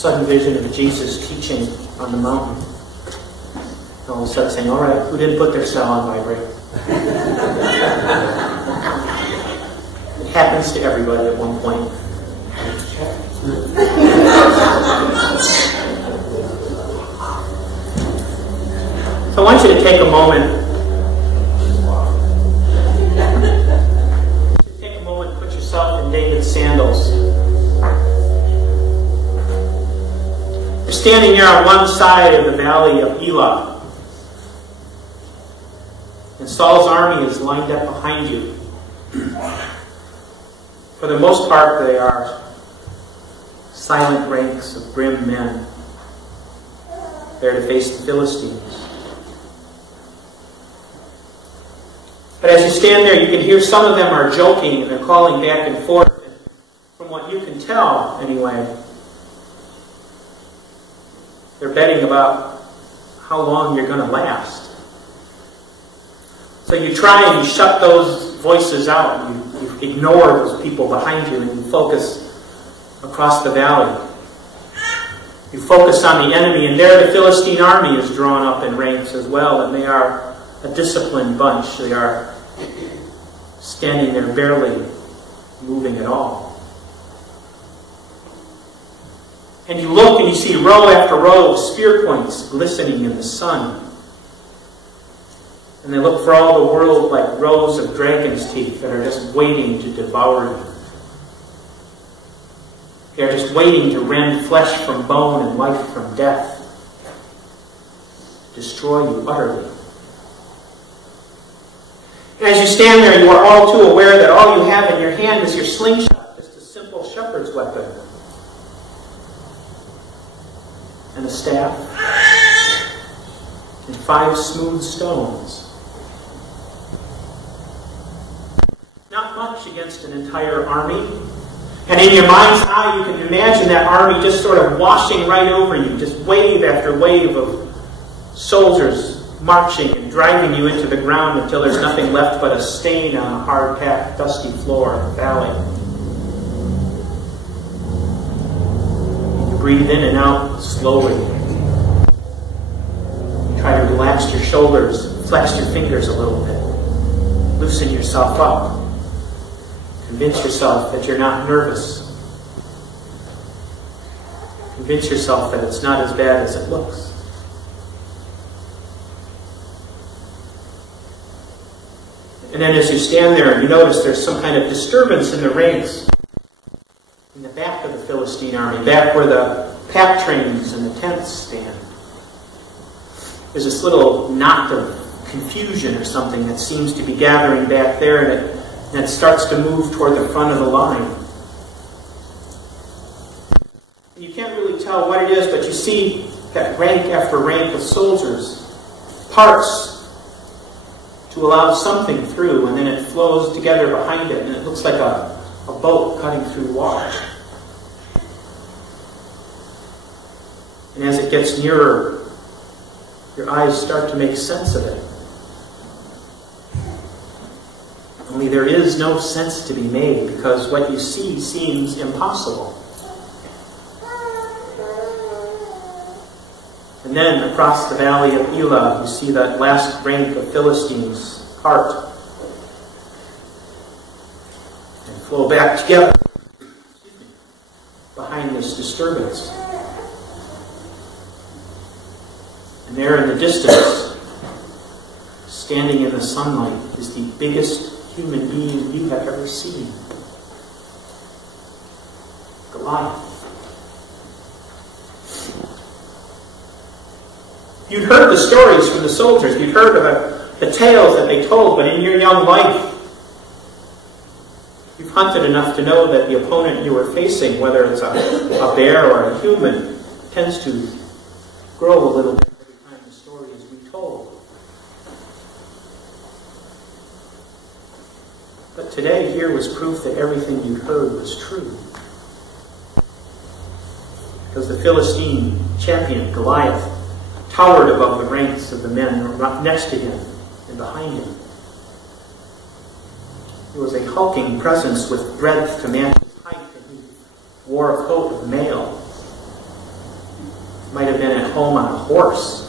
sudden vision of Jesus teaching on the mountain. And all of a sudden saying, all right, who didn't put their cell on vibrate? It happens to everybody at one point. So I want you to take a moment. Put yourself in David's sandals. You're standing there on one side of the valley of Elah. And Saul's army is lined up behind you. For the most part, they are silent ranks of grim men there to face the Philistines. But as you stand there, you can hear some of them are joking and they're calling back and forth. And from what you can tell, anyway, they're betting about how long you're going to last. So you try and you shut those voices out. You ignore those people behind you and you focus across the valley. You focus on the enemy, and there the Philistine army is drawn up in ranks as well, and they are a disciplined bunch. They are standing there barely moving at all. And you look and you see row after row of spear points glistening in the sun. And they look for all the world like rows of dragon's teeth that are just waiting to devour you. They are just waiting to rend flesh from bone and life from death. Destroy you utterly. And as you stand there, you are all too aware that all you have in your hand is your slingshot, just a simple shepherd's weapon. And a staff. And 5 smooth stones. Not much against an entire army. And in your mind's eye, you can imagine that army just sort of washing right over you, just wave after wave of soldiers marching and driving you into the ground until there's nothing left but a stain on the hard-packed, dusty floor of the valley. You breathe in and out slowly. You try to relax your shoulders, flex your fingers a little bit. Loosen yourself up. Convince yourself that you're not nervous. Convince yourself that it's not as bad as it looks. And then as you stand there, you notice there's some kind of disturbance in the ranks in the back of the Philistine army, back where the pack trains and the tents stand. There's this little knot of confusion or something that seems to be gathering back there, and it starts to move toward the front of the line. And you can't really tell what it is, but you see that rank after rank of soldiers parts to allow something through, and then it flows together behind it, and it looks like a boat cutting through water. And as it gets nearer, your eyes start to make sense of it. Only there is no sense to be made, because what you see seems impossible. And then across the valley of Elah, you see that last rank of Philistines part and flow back together behind this disturbance. And there in the distance, standing in the sunlight, is the biggest human being you have ever seen. Goliath. You'd heard the stories from the soldiers. You'd heard about the tales that they told, but in your young life, you've hunted enough to know that the opponent you were facing, whether it's a bear or a human, tends to grow a little bit every time the story is retold. But today, here was proof that everything you'd heard was true. Because the Philistine champion, Goliath, towered above the ranks of the men next to him and behind him. He was a hulking presence with breadth to match his height, and he wore a coat of mail. might have been at home on a horse.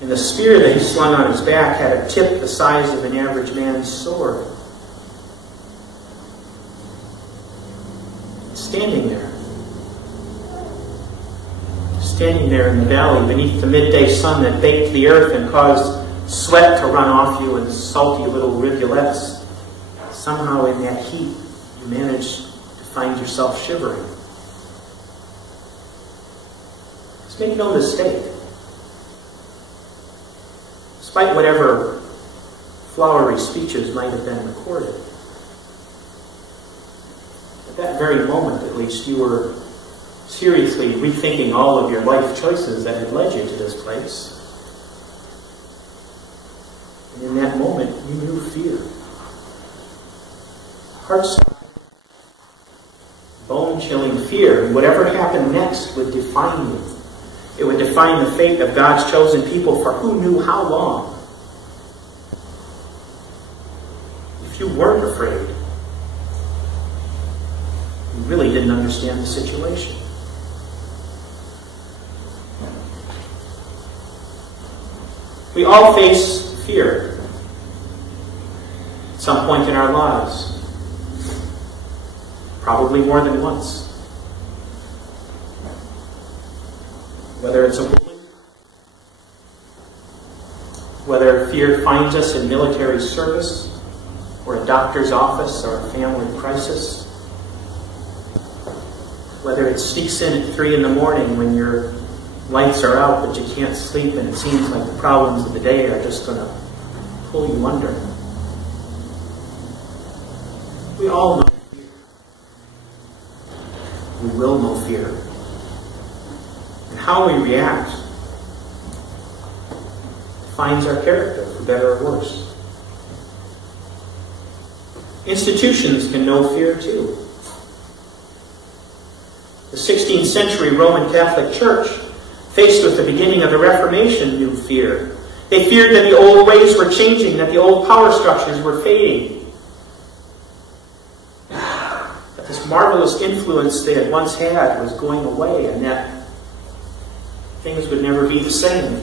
And the spear that he slung on his back had a tip the size of an average man's sword. Standing there in the valley beneath the midday sun that baked the earth and caused sweat to run off you in salty little rivulets. Somehow in that heat, you managed to find yourself shivering. Let's make no mistake. Despite whatever flowery speeches might have been recorded, at that very moment, at least, you were seriously rethinking all of your life choices that had led you to this place. And in that moment, you knew fear. Heart-stopping, bone-chilling fear. And whatever happened next would define you. It would define the fate of God's chosen people for who knew how long. If you weren't afraid, you really didn't understand the situation. We all face fear at some point in our lives. Probably more than once. Whether it's a bully, whether fear finds us in military service, or a doctor's office, or a family crisis, whether it sneaks in at 3 in the morning when your lights are out but you can't sleep and it seems like the problems of the day are just going to pull you under. We all know fear. We will know fear. And how we react defines our character, for better or worse. Institutions can know fear too. The 16th century Roman Catholic Church, faced with the beginning of the Reformation, knew fear. They feared that the old ways were changing, that the old power structures were fading. That this marvelous influence they had once had was going away, and that things would never be the same.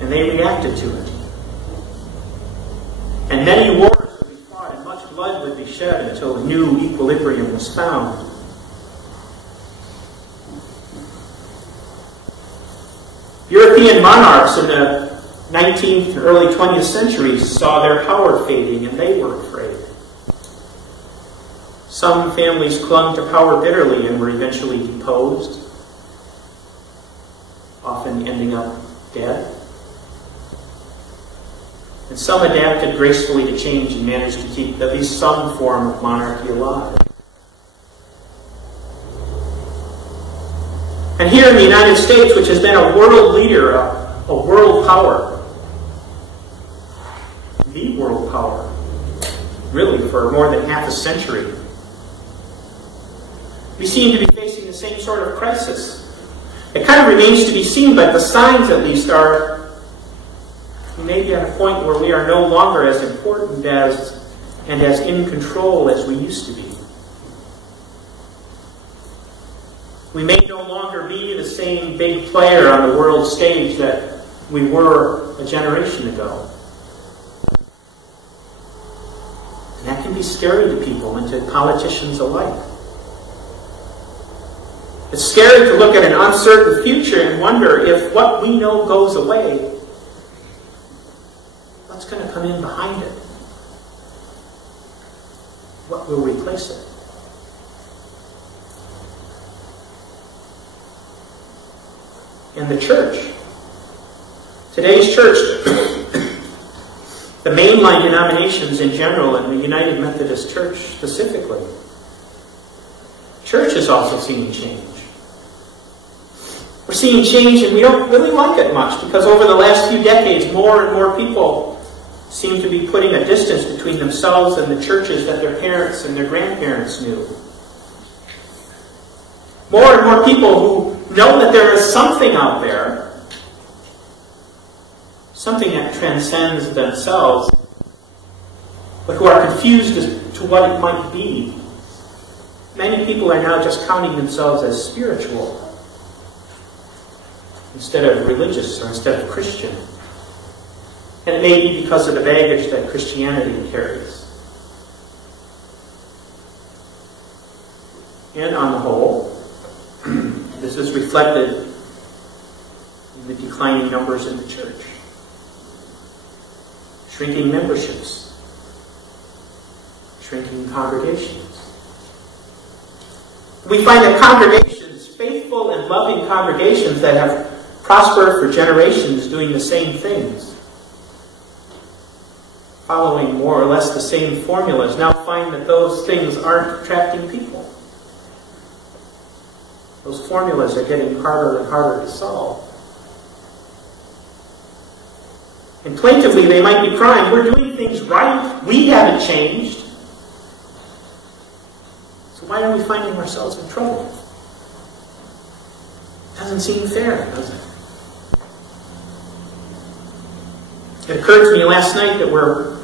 And they reacted to it. And many wars would be fought, and much blood would be shed until a new equilibrium was found. European monarchs in the 19th and early 20th centuries saw their power fading, and they were afraid. Some families clung to power bitterly and were eventually deposed, often ending up dead. And some adapted gracefully to change and managed to keep at least some form of monarchy alive. And here in the United States, which has been a world leader, a world power, the world power, really for more than half a century, we seem to be facing the same sort of crisis. It kind of remains to be seen, but the signs at least are we may be at a point where we are no longer as important as and as in control as we used to be. We may no longer be the same big player on the world stage that we were a generation ago. And that can be scary to people and to politicians alike. It's scary to look at an uncertain future and wonder if what we know goes away, what's going to come in behind it? What will replace it? And the church, today's church, the mainline denominations in general and the United Methodist Church specifically, church is also seeing change. We're seeing change and we don't really like it much because over the last few decades more and more people seem to be putting a distance between themselves and the churches that their parents and their grandparents knew. More and more people who know that there is something out there, something that transcends themselves, but who are confused as to what it might be. Many people are now just counting themselves as spiritual instead of religious or instead of Christian. And it may be because of the baggage that Christianity carries. And on the whole, this is reflected in the declining numbers in the church. Shrinking memberships. Shrinking congregations. We find that congregations, faithful and loving congregations that have prospered for generations doing the same things, following more or less the same formulas, now find that those things aren't attracting people. Those formulas are getting harder and harder to solve. And plaintively, they might be crying, we're doing things right, we haven't changed. So why are we finding ourselves in trouble? Doesn't seem fair, does it? It occurred to me last night that we're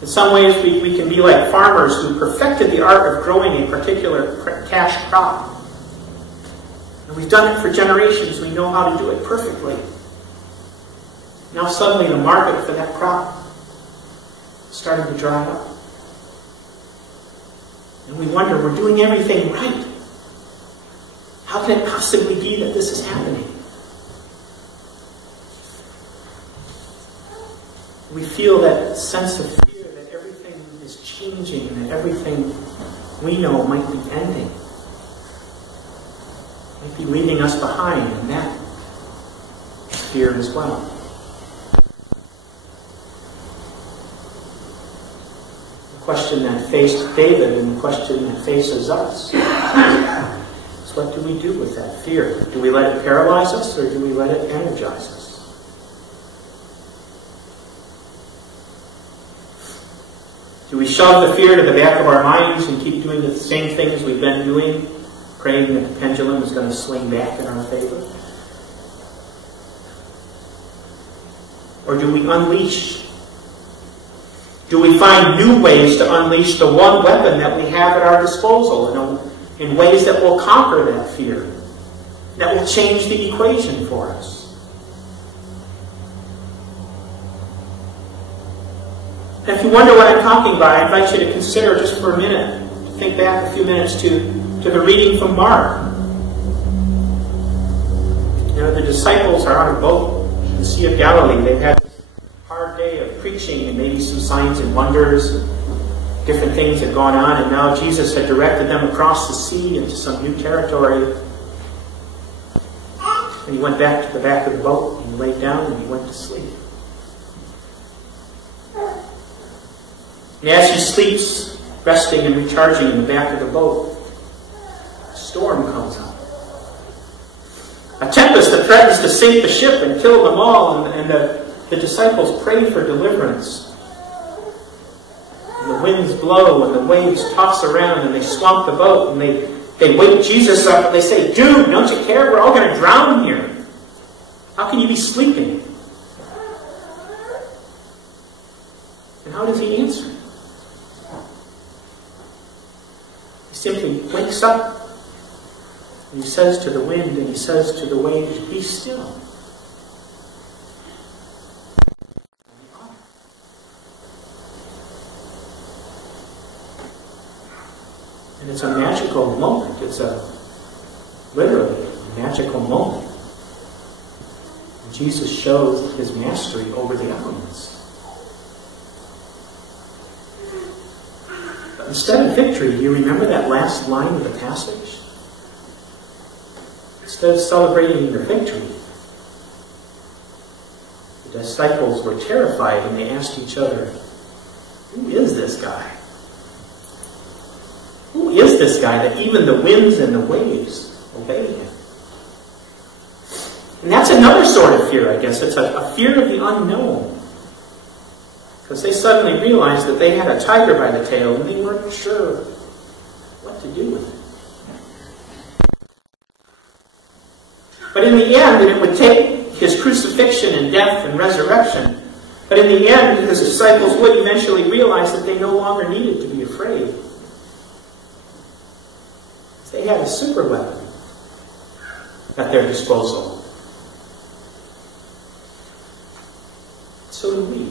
in some ways, we can be like farmers who perfected the art of growing a particular cash crop. And we've done it for generations. We know how to do it perfectly. Now suddenly the market for that crop is starting to dry up. And we wonder, we're doing everything right. How can it possibly be that this is happening? We feel that sense of fear that everything is changing and that everything we know might be ending. Might be leaving us behind, and that fear as well. The question that faced David and the question that faces us is, what do we do with that fear? Do we let it paralyze us, or do we let it energize us? Do we shove the fear to the back of our minds and keep doing the same things we've been doing, praying that the pendulum is going to swing back in our favor? Or do we unleash? Do we find new ways to unleash the one weapon that we have at our disposal in ways that will conquer that fear, that will change the equation for us? And if you wonder what I'm talking about, I invite you to consider just for a minute, to think back a few minutes to the reading from Mark. You know, the disciples are on a boat in the Sea of Galilee. They've had a hard day of preaching and maybe some signs and wonders. Different things had gone on, and now Jesus had directed them across the sea into some new territory. And he went back to the back of the boat, and he laid down, and he went to sleep. And as he sleeps, resting and recharging in the back of the boat, a storm comes up. A tempest that threatens to sink the ship and kill them all, and the disciples pray for deliverance. And the winds blow, and the waves toss around, and they swamp the boat, and they wake Jesus up, and they say, "Dude, don't you care? We're all going to drown here. How can you be sleeping?" And how does he answer? He simply wakes up, and he says to the wind, and he says to the waves, "Be still." And it's a magical moment. It's literally a magical moment. And Jesus shows his mastery over the elements. But instead of victory, do you remember that last line of the passage? Instead of celebrating their victory, the disciples were terrified, and they asked each other, "Who is this guy? Who is this guy that even the winds and the waves obey him?" And that's another sort of fear, I guess. It's a fear of the unknown. Because they suddenly realized that they had a tiger by the tail, and they weren't sure what to do with it. But in the end, it would take his crucifixion and death and resurrection But in the end, the disciples would eventually realize that they no longer needed to be afraid. They had a super weapon at their disposal. So do we.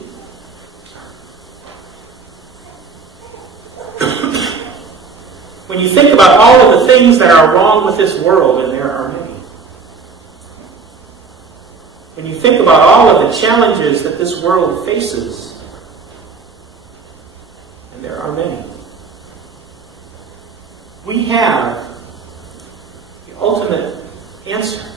When you think about all of the things that are wrong with this world, and there are many. When you think about all of the challenges that this world faces, and there are many, we have the ultimate answer.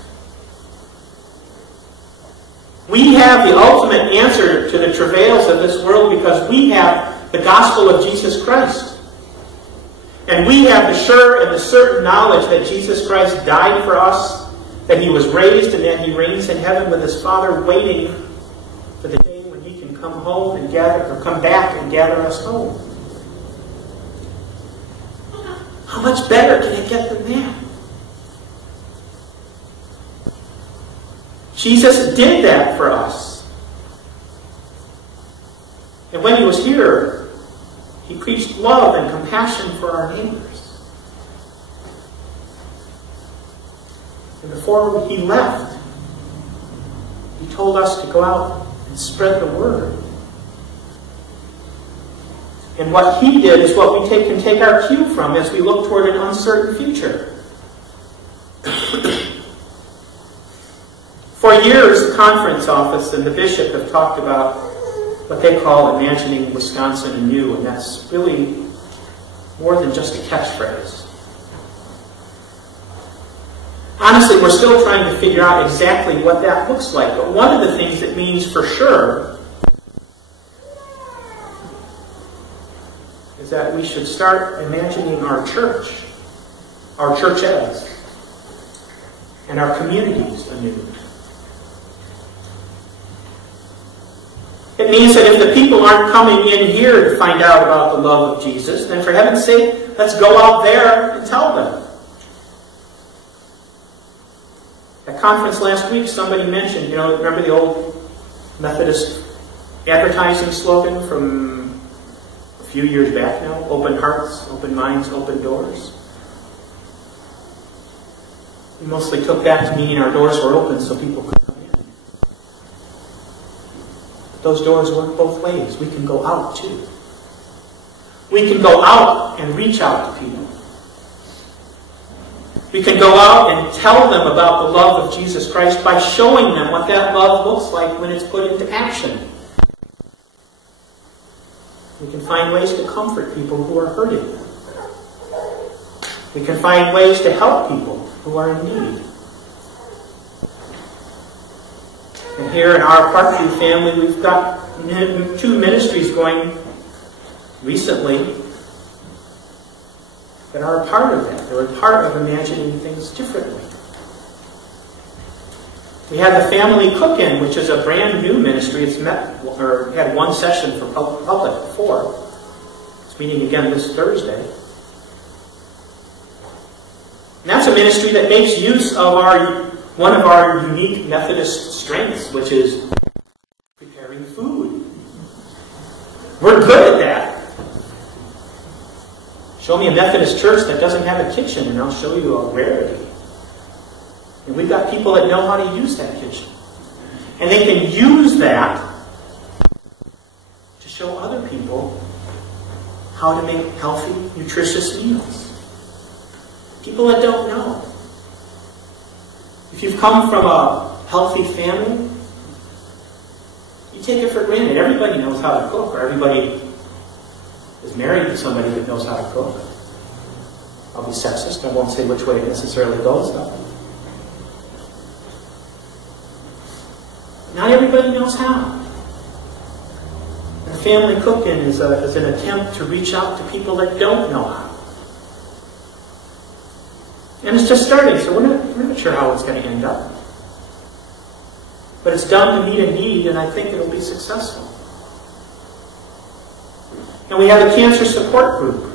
We have the ultimate answer to the travails of this world because we have the gospel of Jesus Christ. And we have the sure and the certain knowledge that Jesus Christ died for us, that He was raised, and that He reigns in heaven with His Father, waiting for the day when He can come home and come back and gather us home. How much better can it get than that? Jesus did that for us. And when He was here, He preached love and compassion for our neighbors. And before He left, He told us to go out and spread the word. And what He did is what we can take our cue from as we look toward an uncertain future. For years, the conference office and the bishop have talked about what they call imagining Wisconsin anew, and that's really more than just a catchphrase. Honestly, we're still trying to figure out exactly what that looks like, but one of the things it means for sure is that we should start imagining our churches, and our communities anew. It means that if the people aren't coming in here to find out about the love of Jesus, then for heaven's sake, let's go out there and tell them. At conference last week, somebody mentioned, remember the old Methodist advertising slogan from a few years back now? Open hearts, open minds, open doors. We mostly took that to meaning our doors were open so people could come in. Those doors work both ways. We can go out too. We can go out and reach out to people. We can go out and tell them about the love of Jesus Christ by showing them what that love looks like when it's put into action. We can find ways to comfort people who are hurting. We can find ways to help people who are in need. And here in our Parkview family, we've got 2 ministries going recently that are a part of that. They're a part of imagining things differently. We have the Family Cook-In, which is a brand new ministry. It's had 1 session for public before. It's meeting again this Thursday. And that's a ministry that makes use of one of our unique Methodist strengths, which is preparing food. We're good at that. Show me a Methodist church that doesn't have a kitchen, and I'll show you a rarity. And we've got people that know how to use that kitchen. And they can use that to show other people how to make healthy, nutritious meals. People that don't know. If you've come from a healthy family, you take it for granted. Everybody knows how to cook, or everybody is married to somebody that knows how to cook. I'll be sexist. I won't say which way it necessarily goes, though. Not everybody knows how. And Family Cook-In is an attempt to reach out to people that don't know how. And it's just starting, so we're not sure how it's going to end up. But it's done to meet a need, and I think it'll be successful. And we have a cancer support group,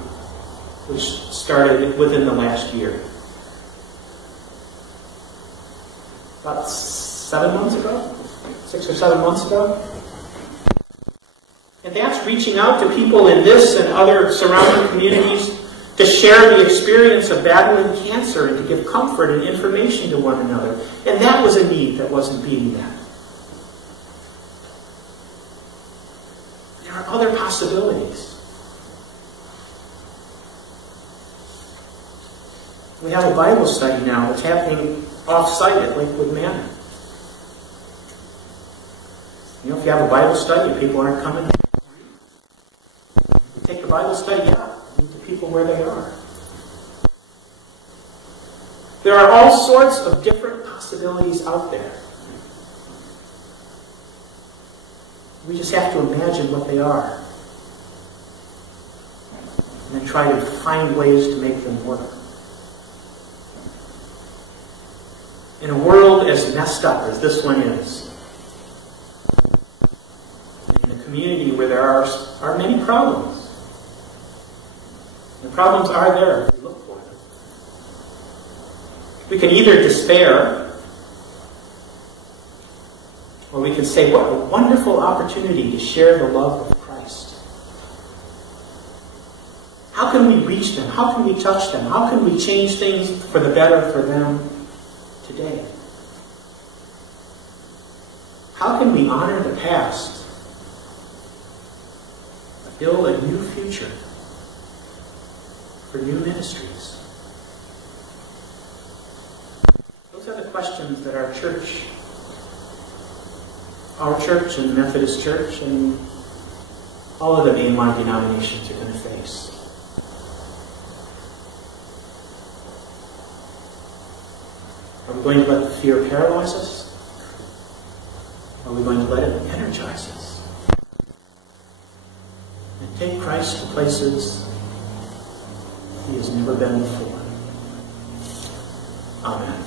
which started within the last year. About 7 months ago? 6 or 7 months ago? And that's reaching out to people in this and other surrounding communities to share the experience of battling cancer and to give comfort and information to one another. And that was a need that wasn't being met. There are other possibilities. We have a Bible study now that's happening off-site at Lakewood Manor. You know, if you have a Bible study, people aren't coming. You take the Bible study out. Meet the people where they are. There are all sorts of different possibilities out there. We just have to imagine what they are. And then try to find ways to make them work. In a world as messed up as this one is, in a community where there are many problems, the problems are there if we look for them. We can either despair, or we can say, what a wonderful opportunity to share the love of Christ. How can we reach them? How can we touch them? How can we change things for the better for them today? How can we honor the past, build a new future for new ministries? Those are the questions that our church and the Methodist Church and all of the mainline denominations are going to face. Are we going to let the fear paralyze us? Or are we going to let it energize us? And take Christ to places He has never been before. Amen.